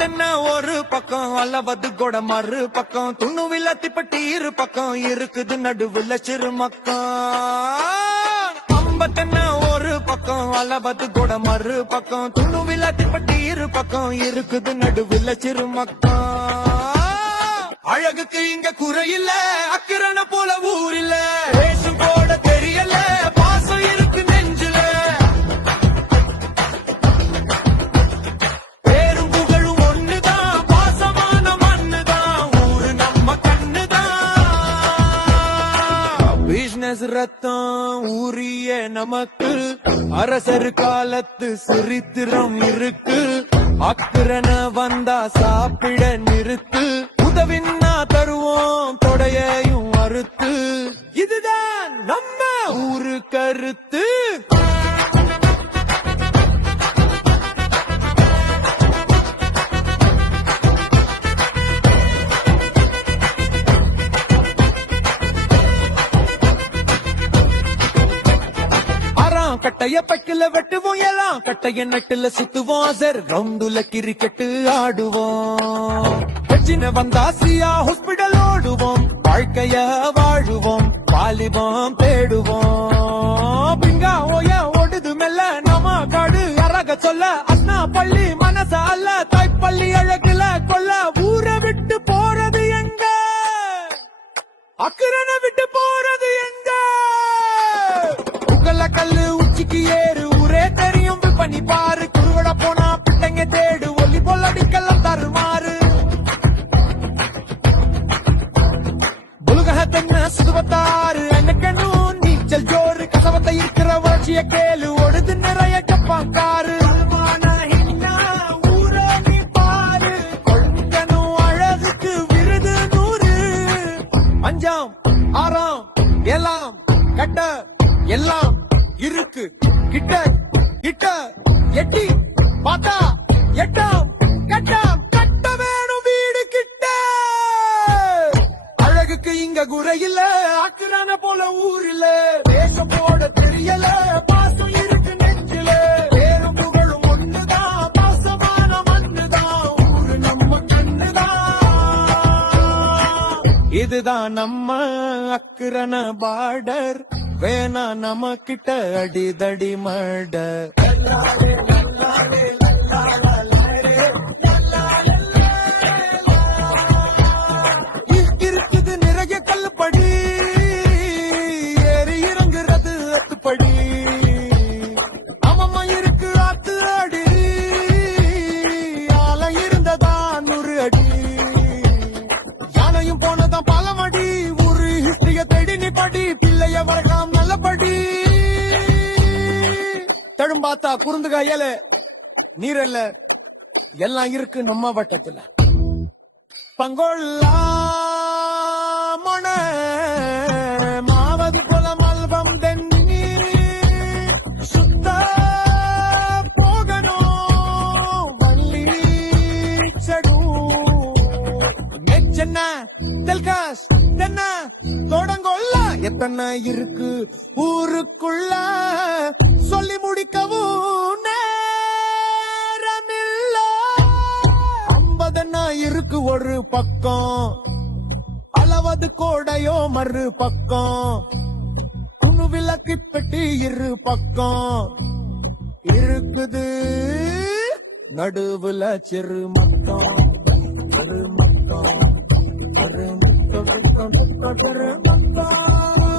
தென்ன ஒரு பக்கம் அல்லவது கூட மறு பக்கம் துண்ணு வில்லத்திப்பட்டி இரு பக்கம் இருக்குது நடுவுல சிறு மக்கம் தென்ன ஒரு பக்கம் அல்லவது கூட மறு பக்கம் துண்ணு வில்லத்திப்பட்டி இரு பக்கம் இருக்குது நடுவுல சிறு மக்கம் அழகுக்கு இங்க குறையில்ல அக்கிரண போல ஊரில்ல பேசும் போட தெரியல பாசம் இருக்கு நெஞ்சில பேரும் புகழும் ஒண்ணுதான் பாசமான மண்ணுதான் ஊரு நம்ம கண்ணுதான் பிசினஸ் ரத்தம் ஊரிய நமக்கு அரசர் காலத்து சரித்திரம் இருக்கு அக்கிரண வந்தா சாப்பிட நிறுத்து உதவின்னா தருவோம் தொடையையும் அறுத்து இதுதான் நம்ம ஊரு கருத்து கட்டைய பக்கில வெட்டுவோம் எல்லாம் கட்டைய நட்டுல சுத்துவோம் சார் ரவுண்டுல கிரிக்கெட்டு ஆடுவோம் பிரச்சனை வந்தாசியா ஹாஸ்பிடல் ஓடுவோம் வாழ்க்கைய வாழுவோம் வாலிபம் தேடுவோம் பிங்கா ஓய ஓடுது மெல்ல நம்ம காடு அறக சொல்ல அண்ணா பள்ளி மனச அல்ல தாய்ப்பள்ளி அழகுல கொல்ல ஊரை விட்டு போறது எங்க அக்கிரனை விட்டு போறது எங்க உங்கள கல்லு உச்சிக்கு ஏறு ஊரே தெரியும் பண்ணி பாரு குருவட போனா பிள்ளைங்க தேடு ஒல்லி போல் அடிக்கலாம் தருமாறு புலுகத்தன்ன சுதுவத்தாறு எனக்கணும் நீச்சல் ஜோறு கசவத்தை இருக்கிற வளர்ச்சிய கேளு ஒடுது நிறைய கப்பாங்காரு ஊரே நீ பாரு கொழுக்கணும் அழகுக்கு விருது 100 5ஆம் 6ஆம் எல்லாம் கட்ட எல்லாம் இருக்கு கிட்ட கிட்ட எட்டி பார்த்தா எட்டாம் கட்டாம் கட்ட வேணும் வீடு கிட்ட அழகுக்கு இங்க குறையில அக்கிரான போல ஊரில வேஷம் போட தெரியல பாசம் இருக்கு நெஞ்சில வேறும் புகழும் ஒண்ணுதான் பாசமான மண்ணுதான் ஊரு நம்ம கண்ணுதான் இதுதான் நம்ம அக்கிரண பார்டர் வேணா நம்ம கிட்ட அடிதடி மட இருக்குது நிறைய கல்லுப்படி ஏறி இறங்குறது அத்துப்படி அம்மம்மா இருக்கு ஆத்து அடி ஆல இருந்ததா 100 அடி யானையும் போனதான் பலமடி ஒரு ஹிஸ்டரிய தேடி நீ படி பிள்ளைய வளர்க்காம நல்லபடி தழும்பாத்தா குறுந்துகாயல நீரல்ல எல்லாம் இருக்கு நம்ம வட்டத்துல பங்கொள்ளா மொன மாவது போல மல்பம் தென்னி சுத்த போகணும் வள்ளி செடு மெச்சென்ன தெல்காஸ் தென்ன தொடங்கொள்ள எத்தனை இருக்கு ஊருக்குள்ள சொல்லி முடிக்கவும் நேரமில்ல 50 இருக்கு ஒரு பக்கம் அளவது கோடையோ மறு பக்கம் துணு விளக்கு பெட்டி இரு பக்கம் இருக்குது நடுவுல சிறு மக்கம் ஒரு மக்கம் ஒரு மக்கம்